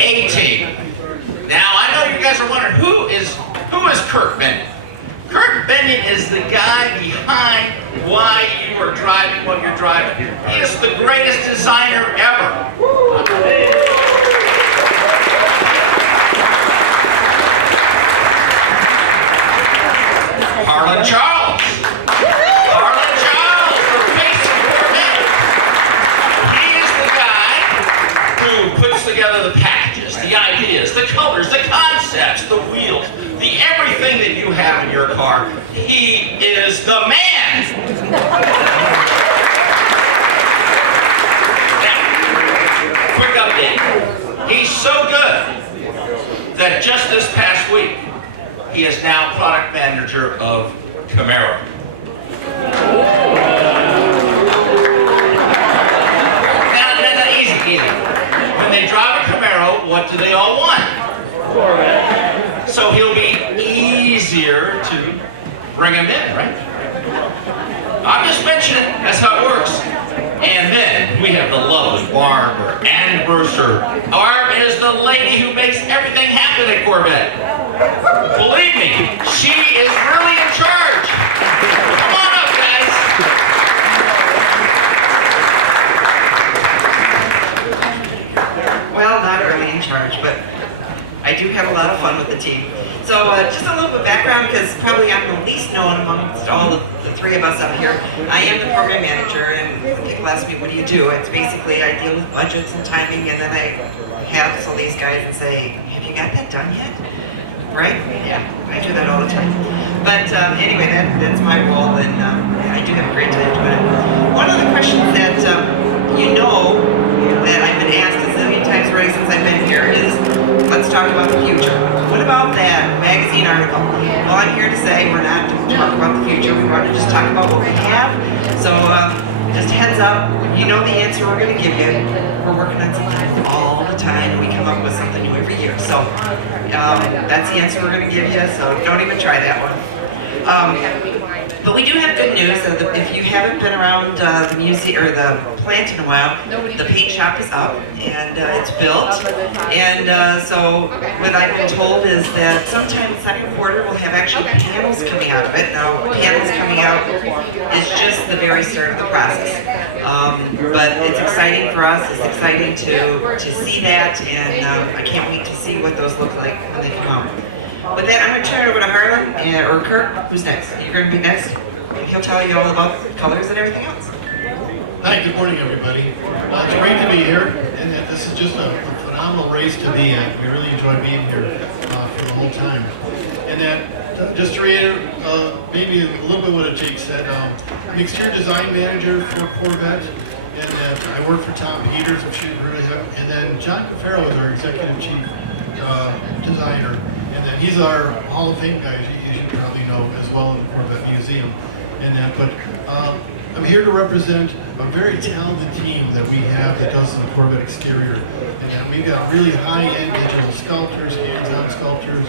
A-Team. Now, I know you guys are wondering, who is Kirk Bennion? Kirk Bennion is the guy behind why you are driving what you're driving. He is the greatest designer ever. Harlan Charles. Harlan Charles from Basic Corvette. He is the guy who puts together the packages, the ideas, the colors, the concepts, the wheels, the everything that you have in your car. He is the man. Now, quick update. He's so good that just this past week, he is now product manager of Camaro. Now, easy. When they drive a Camaro, what do they all want? Corvette. So he'll be easier to bring him in, right? I'm just mentioning it. That's how it works. And then we have the lovely Barb, or Armbruster. Barb is the lady who makes everything happen at Corvette. Believe me, she is really in charge. Come on up, guys. Well, not really in charge, but I do have a lot of fun with the team. So just a little bit of background, because probably I'm the least known amongst all the three of us up here. I am the program manager, and people ask me, what do you do? It's basically I deal with budgets and timing, and then I hassle these guys and say, have you got that done yet? Right? Yeah, I do that all the time. But anyway, that's my role, and I do have a great time doing it. One of the questions that you know that I've been asked a zillion times already since I've been here is, let's talk about the future. What about that magazine article? Well, I'm here to say we're not to talk about the future. We want to just talk about what we have. So just heads up, you know the answer we're going to give you. We're working on something all the time. We come up with something new every year. So that's the answer we're going to give you. So don't even try that one. But we do have good news. If you haven't been around the museum or the plant in a while, the paint shop is up and it's built. And so what I've been told is that sometime second quarter we'll have actually panels coming out of it. Now, panels coming out is just the very start of the process. But it's exciting for us. It's exciting to see that, and I can't wait to see what those look like when they come out. With that, I'm going to turn it over to Harlan, or Kirk. Who's next? You're going to be next. He'll tell you all about colors and everything else. Hi, good morning, everybody. It's great to be here, and this is just a phenomenal race to be in. We really enjoy being here for the whole time. And that, just to reiterate, maybe a little bit what Jake said, I'm the exterior design manager for Corvette, and I work for Tom Peters, and then John Cafaro is our executive chief designer. And then he's our Hall of Fame guy, you should probably know, as well in the Corvette Museum. But I'm here to represent a very talented team that we have that does the Corvette exterior. And we've got really high-end digital sculptors, hands-on sculptors.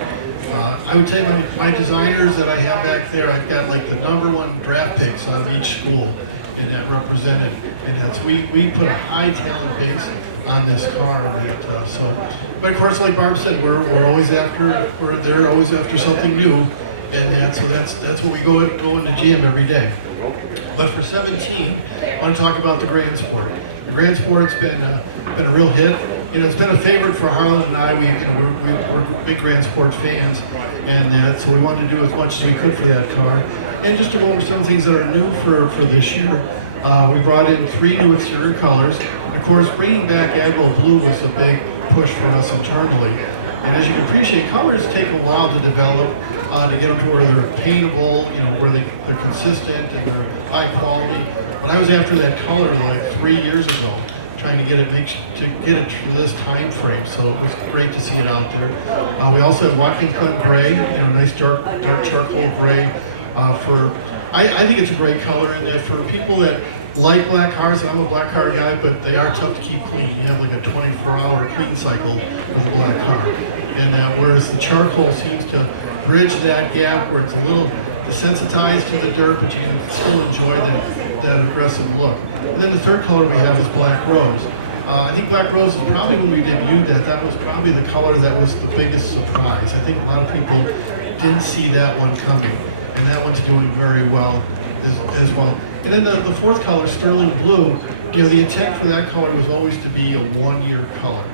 I would say my designers that I have back there, I've got like the #1 draft picks out of each school, and that represented. And that's we put a high talent base on this car. But of course, like Barb said, they're always after something new, and so that's what we go in the gym every day. But for 17, I want to talk about the Grand Sport. The Grand Sport's been a real hit. It's been a favorite for Harlan and I. We're big Grand Sport fans, and so we wanted to do as much as we could for that car. And just to go over some things that are new for this year, we brought in 3 new exterior colors. Of course, bringing back Admiral Blue was a big push for us internally. And as you can appreciate, colors take a while to develop, to get them to where they're paintable, where they're consistent and they're high quality. But I was after that color like 3 years ago, trying to get it to this time frame. So it was great to see it out there. We also have Watkins Gray, nice dark charcoal gray. I think it's a great color, and that for people that like black cars, and I'm a black car guy, but they are tough to keep clean. You have like a 24-hour clean cycle with a black car. And whereas the charcoal seems to bridge that gap where it's a little desensitized to the dirt, but you can still enjoy that aggressive look. And then the third color we have is Black Rose. I think Black Rose is probably when we debuted that was probably the color that was the biggest surprise. I think a lot of people didn't see that one coming, and that one's doing very well as well. And then the fourth color, Sterling Blue, the intent for that color was always to be a one-year color,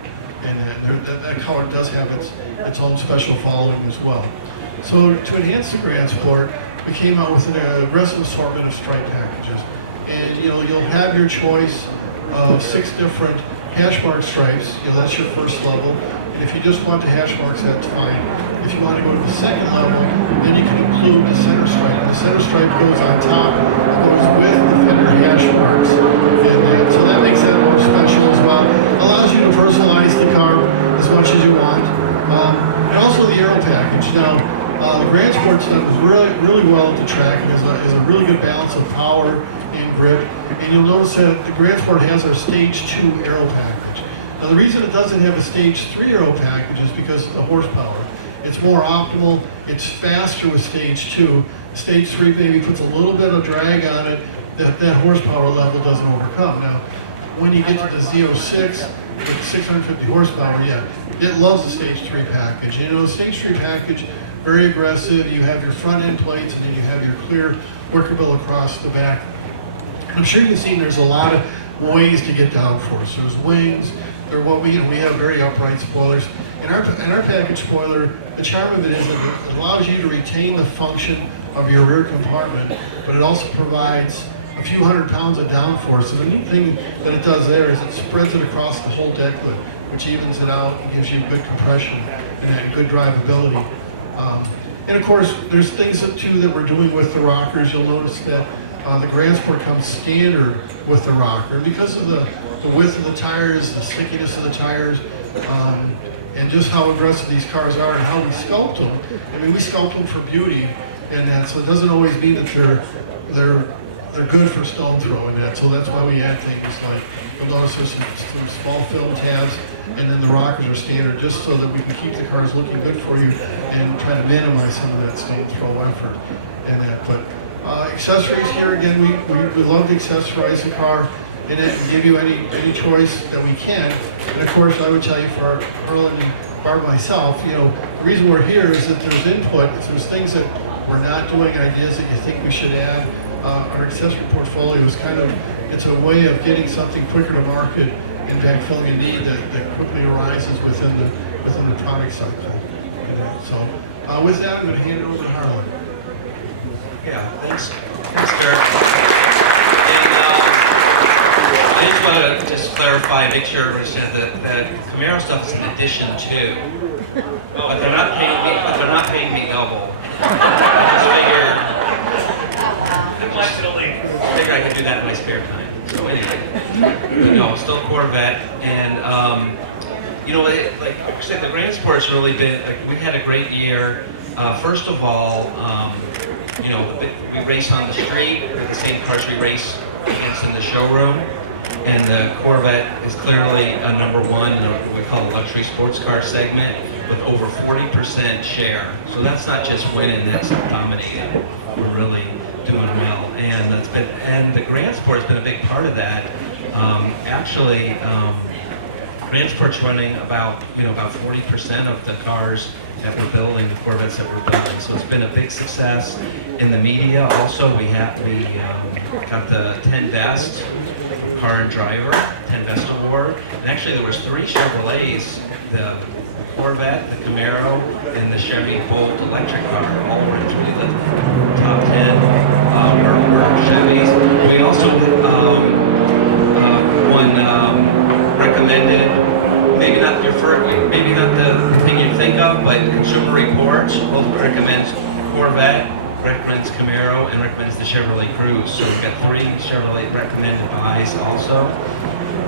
and that color does have its own special following as well. So to enhance the Grand Sport, we came out with an aggressive assortment of stripe packages, and you'll have your choice of 6 different hash mark stripes. That's your first level. And if you just want the hash marks, that's fine. If you want to go to the second level, then you can include the center stripe. And the center stripe goes on top, it goes with the fender hash marks. And so that makes that more special as well. Allows you to personalize the car as much as you want. And also the aero package. Now, the Grand Sport's done really well at the track. There's a really good balance of power and grip. And you'll notice that the Grand Sport has our Stage 2 aero package. Now the reason it doesn't have a Stage 3 aero package is because of the horsepower. It's more optimal, it's faster with Stage 2. Stage 3 maybe puts a little bit of drag on it that horsepower level doesn't overcome. Now, when you get to the Z06 with 650 horsepower, yeah, it loves the Stage 3 package. The Stage 3 package, very aggressive. You have your front end plates and then you have your clear wicker bill across the back. I'm sure you've seen there's a lot of ways to get downforce. There's wings. We have very upright spoilers. In our package spoiler, the charm of it is that it allows you to retain the function of your rear compartment, but it also provides a few hundred pounds of downforce. And the neat thing that it does there is it spreads it across the whole deck lid, which evens it out and gives you good compression and that good drivability. And of course, there's things too that we're doing with the rockers. You'll notice that the Grand Sport comes standard with the rocker. And because of the width of the tires, the stickiness of the tires, and just how aggressive these cars are and how we sculpt them. I mean, we sculpt them for beauty, and that, so it doesn't always mean that they're good for stone throw and that. So that's why we add things like, you'll notice there's some small film tabs, and then the rockers are standard, just so that we can keep the cars looking good for you and try to minimize some of that stone throw effort and that. But accessories here again, we love to accessorize the car and give you any choice that we can. And of course, I would tell you for Harlan and Barb, myself, the reason we're here is that there's input. If there's things that we're not doing, ideas that you think we should add, our accessory portfolio is it's a way of getting something quicker to market and backfilling a need that quickly arises within the product cycle. So with that, I'm going to hand it over to Harlan. Yeah, thanks, Kirk. I just want to clarify, make sure everybody understands that Camaro stuff is an addition to, but they're not paying me double. I figure I can do that in my spare time. So anyway, still a Corvette, and like I said, the Grand Sport's really been. We've had a great year. First of all, we race on the street. They're the same cars we race against in the showroom. And the Corvette is clearly a number one in what we call the luxury sports car segment with over 40% share. So that's not just winning, that's dominating. We're really doing well. And the Grand Sport's been a big part of that. Grand Sport's running about 40% of the cars that we're building, the Corvettes that we're building. So it's been a big success in the media. Also, we got the 10 Best Car and Driver 10 Best Award. And actually, there was 3 Chevrolets: the Corvette, the Camaro, and the Chevy Bolt electric car. All were into the top 10 were Chevys. We also won recommended. Maybe not the thing you think of, but Consumer Reports both recommends Corvette, recommends Camaro, and recommends the Chevrolet Cruze. So we've got 3 Chevrolet recommended buys also.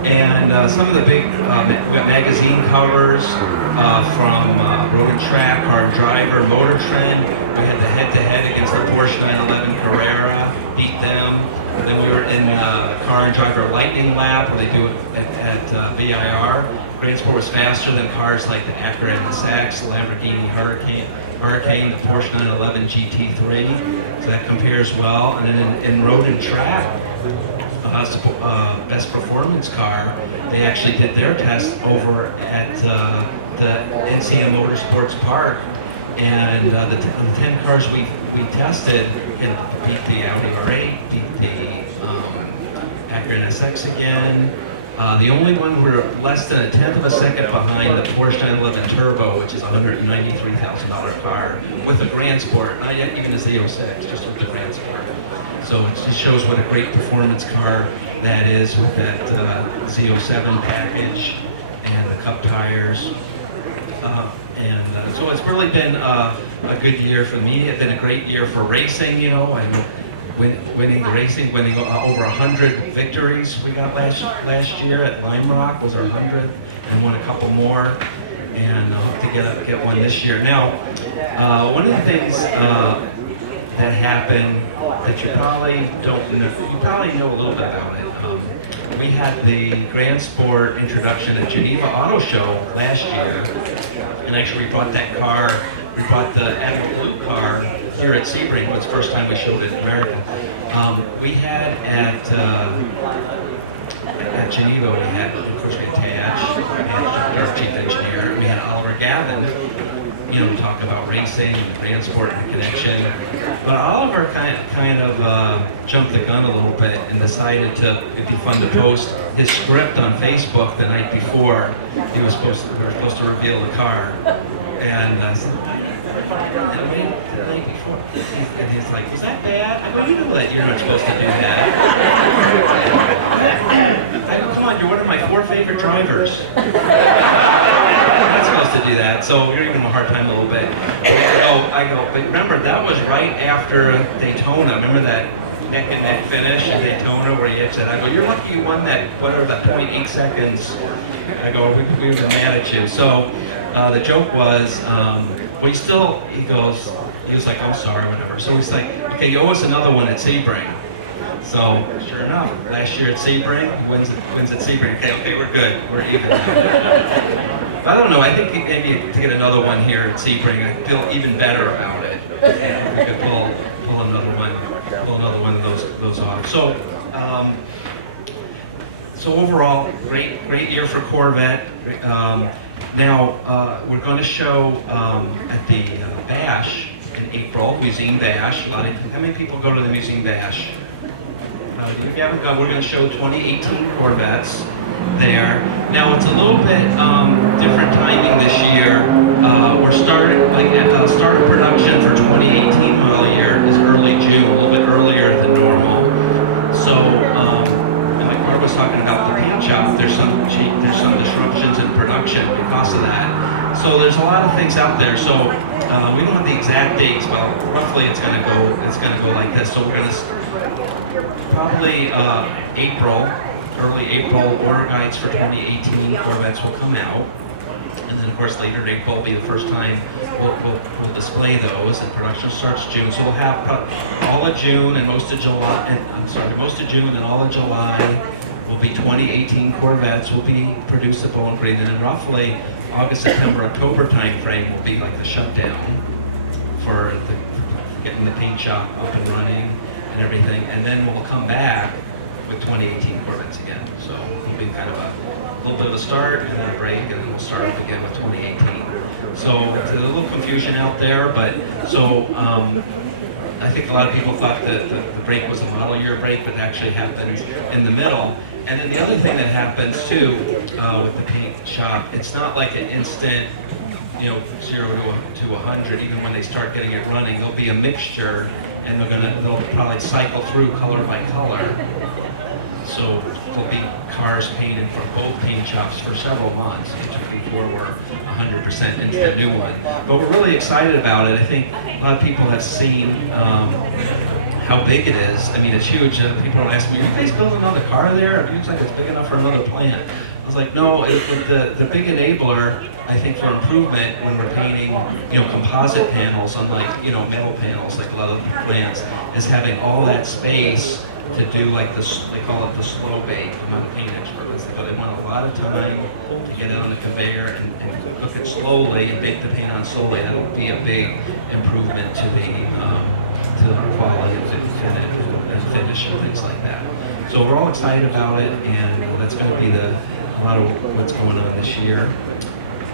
And some of the big, we got magazine covers from Road and Track, Car and Driver, Motor Trend. We had the head-to-head against the Porsche 911 Carrera, beat them. And then we were in Car and Driver Lightning Lab, where they do it at VIR. Grand Sport was faster than cars like the Acura NSX, Lamborghini Hurricane, the Porsche 911 GT3. So that compares well. And then in Road and Track, Best Performance Car, they actually did their test over at the NCM Motorsports Park. And the 10 cars we tested beat the Audi R8, beat the Acura NSX again. The only one we're less than a tenth of a second behind the Porsche 911 Turbo, which is a $193,000 car with a Grand Sport, not yet even a Z06, just with the Grand Sport. So it just shows what a great performance car that is with that Z07 package and the Cup tires. So it's really been a good year for me. It's been a great year for racing, you know. I'm winning over 100 victories we got last year at Lime Rock was our 100th, and won a couple more, and I'll have to get one this year. Now, one of the things that happened that you probably don't know, you probably know a little bit about it. We had the Grand Sport introduction at Geneva Auto Show last year, and actually we brought that car, we brought the Admiral Blue car here at Sebring. It was the first time we showed it in America. We had at Geneva, we had, of course, we had Taj, we had our chief engineer, we had Oliver Gavin, you know, talk about racing and the Grand Sport and the connection. But Oliver kind of jumped the gun a little bit and decided it'd be fun to post his script on Facebook the night before we were supposed to reveal the car. And I said, and wait the night before. And he's like, was that bad? I go, you know that you're not supposed to do that. I go, come on, you're one of my 4 favorite drivers. You're not supposed to do that, so you're giving him a hard time a little bit. I go, but remember, that was right after Daytona. Remember that neck and neck finish at Daytona where you said, I go, you're lucky you won that, whatever, that 0.8 seconds. I go, we were mad at you. So the joke was, he was like, oh, sorry, whatever. So he's like, okay, you owe us another one at Sebring. So, sure enough, last year at Sebring, wins at Sebring. Okay, we're good, we're even now. But I don't know, I think maybe to get another one here at Sebring, I feel even better about it. And we could pull another one of those off. So overall, great year for Corvette. Now, we're going to show at the Bash in April, Museum Bash. How many people go to the Museum Bash? If you haven't gone, we're going to show 2018 Corvettes there. Now, it's a little bit different timing this year. We're starting, start of production for 2018 model year is early June, a little bit earlier than normal. So, and like Barb was talking about the paint shop, there's some disruptions in production because of that. So there's a lot of things out there. So we don't have the exact dates, but roughly it's going to go like this. So we're going to probably early April, order guides for 2018 Corvettes will come out. And then of course later in April will be the first time we'll display those, and production starts June. So we'll have all of June and most of July, most of June and all of July will be 2018 Corvettes will be produced at Bowling Green, and then roughly August, September, October time frame will be like the shutdown for getting the paint shop up and running and everything, and then we'll come back with 2018 Corvettes again. So it'll be kind of a little bit of a start and then a break, and then we'll start up again with 2018. So it's a little confusion out there, but so I think a lot of people thought that the break was a model year break, but it actually happens in the middle. And then the other thing that happens too with the paint shop, it's not like an instant, 0 to 100. Even when they start getting it running, there'll be a mixture, and they'll probably cycle through color by color. So there'll be cars painted from both paint shops for several months before we're 100% into the new one. But we're really excited about it. I think a lot of people have seen how big it is. I mean, it's huge. People are asking me, are you guys building another car there? It looks like it's big enough for another plant. I was like, no, with the big enabler, I think for improvement when we're painting, composite panels, unlike, metal panels like a lot of plants, is having all that space to do like this, they call it the slow bake. I'm not a paint expert, but they want a lot of time to get it on the conveyor and cook it slowly and bake the paint on slowly. That would be a big improvement to the quality of the finish and things like that. So we're all excited about it, and that's going to be a lot of what's going on this year.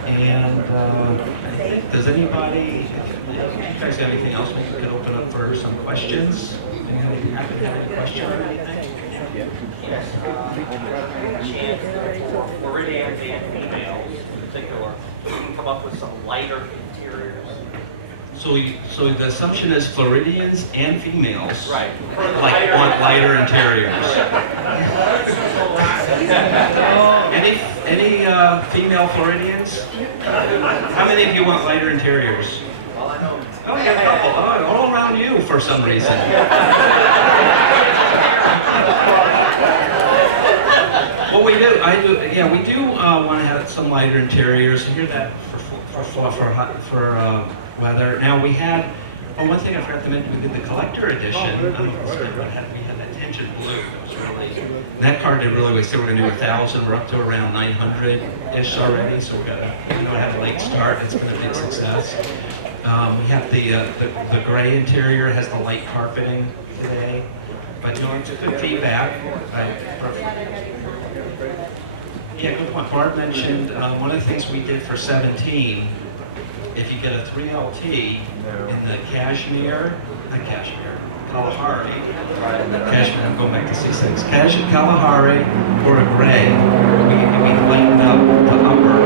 And I think, does anybody, if you guys have anything else, we could open up for some questions. Anybody have any question or anything? Floridians and females in particular, we can come up with some lighter interiors. So the assumption is Floridians and females Right. like want lighter interiors. Any female Floridians? How many of you want lighter interiors? Well, I know. Oh, yeah, a couple. Oh, all around you for some reason. What we do, we do want to have some lighter interiors. You hear that for weather. Now we had, one thing I forgot to mention, we did the collector edition. I don't know if we had that tinted blue. That was really, and that car did really well. We said we're going to do 1,000. We're up to around 900-ish already. So we're going to have a late start. It's been a big success. We have the gray interior. It has the light carpeting today. But it's good feedback. Yeah, good point. Barb mentioned one of the things we did for 17. If you get a 3LT in the Kalahari, I'm going back to C6. Kalahari or a gray, we lighten up the upper,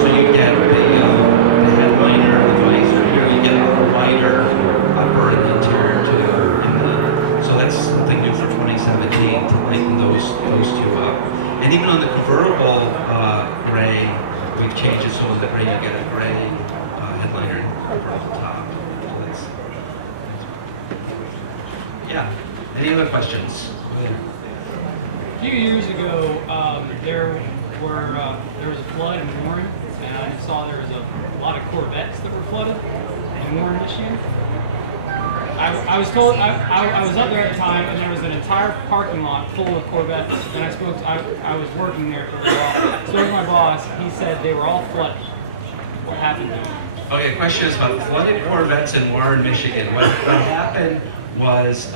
so you get the headliner and the visor here. You get a lighter upper in the interior too. So that's something new for 2017 to lighten those two up. And even on the convertible gray, we've changed it so that gray you get a gray headliner and convertible top. So yeah. Any other questions? A few years ago, there was a flood in Warren, and I saw there was a lot of Corvettes that were flooded in Warren, Michigan. I was told I was up there at the time, and there was an entire parking lot full of Corvettes. And I was working there for a while. Spoke to my boss. He said they were all flooded. What happened to them? Okay, question is about flooded Corvettes in Warren, Michigan. What happened was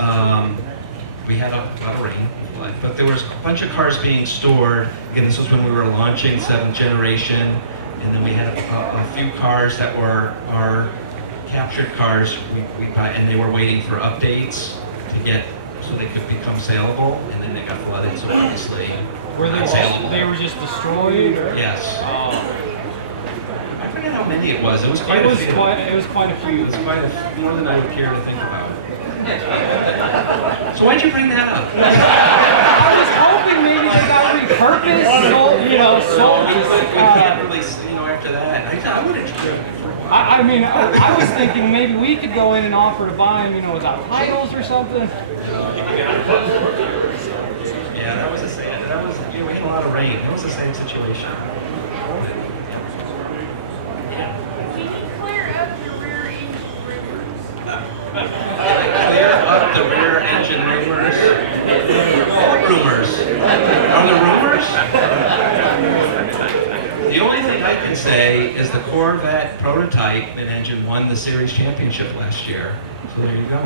we had a lot of rain, but there was a bunch of cars being stored. Again, this was when we were launching 7th generation, and then we had a few cars that were our captured cars we buy, and they were waiting for updates to get so they could become saleable, and then they got flooded, so obviously Were they unsaleable. they were just destroyed? Or? Yes. Oh. I forget how many it was. It was quite It a was few. it was quite a few. It's more than I would care to think about. So why'd you bring that up? I was hoping maybe they got repurposed, sold. Can't really, after that, I would have tried for a while. I mean, I was thinking maybe we could go in and offer to buy them, without titles or something. Yeah, that was the same. We had a lot of rain. That was the same situation. Clear up the rear engine rumors. What rumors? Are there rumors? The only thing I can say is the Corvette prototype and engine won the series championship last year. So there you go.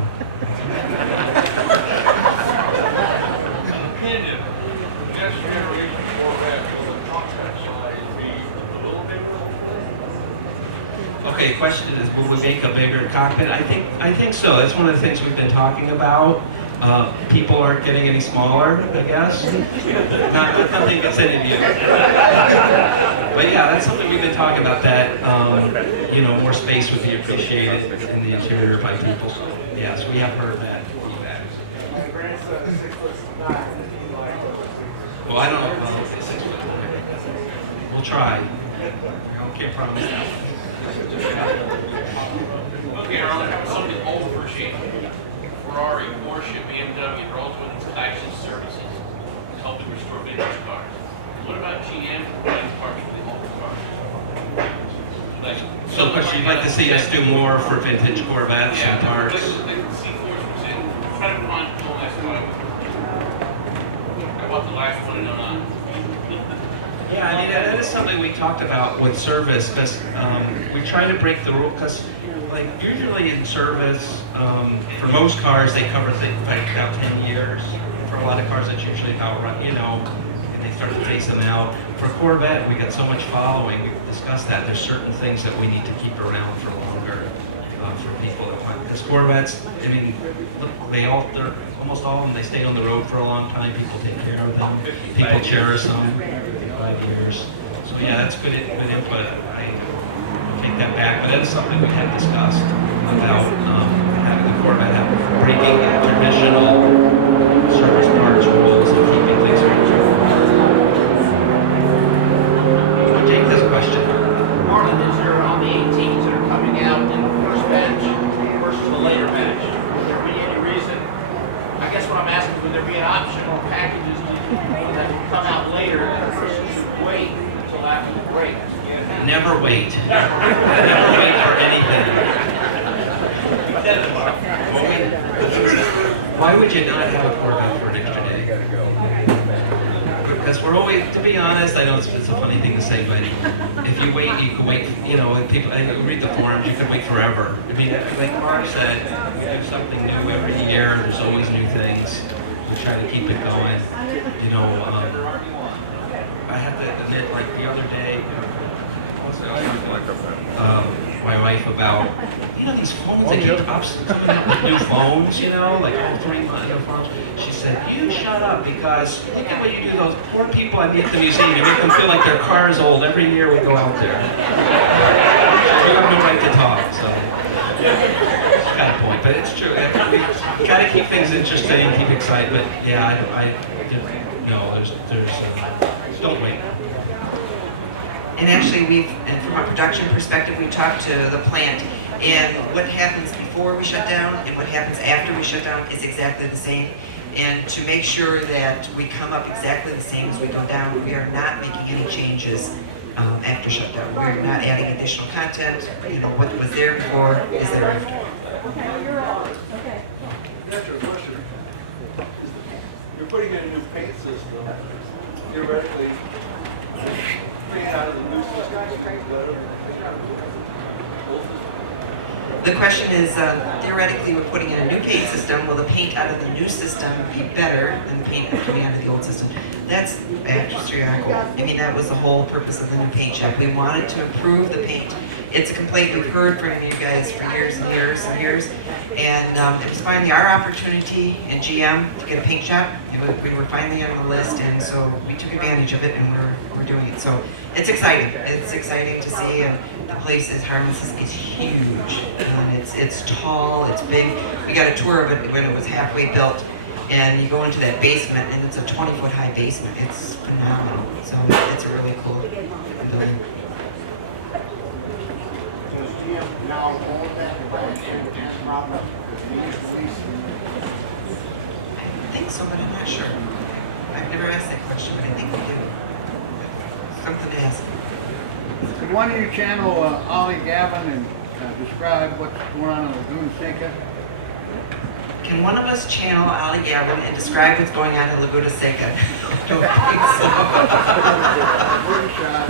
Next generation Corvette, will the cockpit size be a little bigger? Okay, question is, will we make a bigger cockpit? I think so. That's one of the things we've been talking about. People aren't getting any smaller, I guess. Nothing against any of you. But yeah, that's something we've been talking about, that more space would be appreciated in the interior by people. So yes, we have heard that feedback. Well, I don't know. Well, 6 foot. We'll try. I can't promise that one. Okay, Harlan, something old for sheet. Ferrari, Porsche, BMW, they're all doing inspection services to help them restore vintage cars. What about GM providing parts for the old cars? So, question, you'd like to see us do more for vintage Corvettes and parts? Yeah, the C-Force was in, try to find the last one. I bought the last one in 09. Yeah, I mean, that is something we talked about with service, because we try to break the rule, because usually in service, for most cars, they cover things like about 10 years for For a lot of cars, that's usually about right, you know, and they start to phase them out. For Corvette, we got so much following. We've discussed that. There's certain things that we need to keep around for longer for people that want. Because Corvettes, I mean, look, they're almost all of them. They stay on the road for a long time. People take care of them. People cherish them. 5 years. So yeah, that's good input. I take that back, but that's something we have discussed about having the Corvette have breaking traditional service parts rules and keeping things very true. Take this question. Harlan, is there on the 18s that are coming out in the first batch versus the later batch? Would there be any reason, I guess what I'm asking, would there be an option or packages that would come out later that a person should wait until after the break? Never wait. Never wait for anything. Why would you not have a Corvette for an extra day? Because we're always, to be honest, I know it's a funny thing to say, but if you wait, you can wait, you know, and people, I read the forums, you can wait forever. I mean, like Barb said, we do something new every year, there's always new things. We try to keep it going. You know, I have to admit, like the other day, my wife about, you know, these phones that keep coming up with new phones, you know, like all 3 months new phones. She said, you shut up, because look at what you do to those poor people I meet at the museum. You make them feel like their car is old every year we go out there. You have no right to talk, so. She's got a point, but it's true. You gotta keep things interesting, keep excited, but yeah, don't wait. And actually, and from a production perspective, we talked to the plant, and what happens before we shut down and what happens after we shut down is exactly the same. And to make sure that we come up exactly the same as we go down, we are not making any changes after shutdown. We're not adding additional content. You know, what was there before is there after. You're putting in a new paint system, theoretically, paint out of the new system. The question is, theoretically, we're putting in a new paint system. Will the paint out of the new system be better than the paint coming out of the old system? That's theoretical. I mean, that was the whole purpose of the new paint shop. We wanted to improve the paint. It's a complaint we've heard from you guys for years and years and years. And it was finally our opportunity in GM to get a paint shop. We were finally on the list, and so we took advantage of it, and we're doing it. So it's exciting. It's exciting to see. And the place is Harlan's is huge. It's tall. It's big. We got a tour of it when it was halfway built, and you go into that basement, and it's a 20-foot high basement. It's phenomenal. So it's a really cool building. Now, all that brand and product I think so, but I'm not sure. I've never asked that question, but I think we do. Something to ask. Could one of you channel Ollie Gavin and describe what's going on in Laguna Seca? Can one of us channel Ollie Gavin and describe what's going on in Laguna Seca? I don't think so. Pretty shy.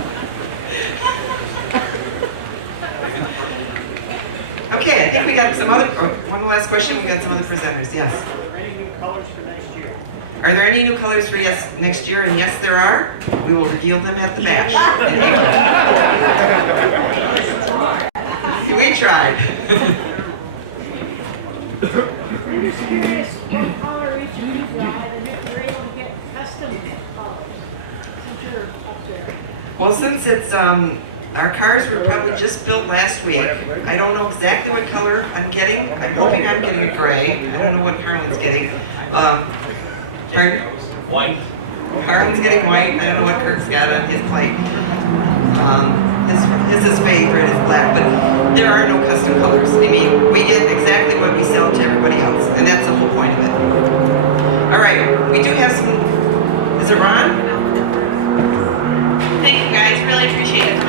Okay, I think we got some other, one last question, we got some other presenters, yes. Are there any new colors for next year? Are there any new colors for next year? And yes, there are. We will reveal them at the bash in April. We tried. I'm just curious what color each of you got and if you're able to get custom colors since you're up there. Well, since it's, our cars were probably just built last week. I don't know exactly what color I'm getting. I'm hoping I'm getting a gray. I don't know what Harlan's getting. Pardon? White. Harlan's getting white. I don't know what Kirk's got on his plate. His favorite is black, but there are no custom colors. I mean, we get exactly what we sell to everybody else, and that's the whole point of it. All right, we do have some, is it Ron? Thank you guys, really appreciate it.